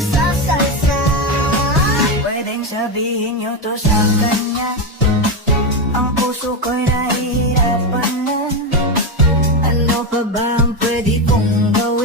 nagsasalsa. Pwedeng sabihin nyo to sa kanya, ang puso ko'y nahihirapan na. Ano pa ba ang pwede kong gawin?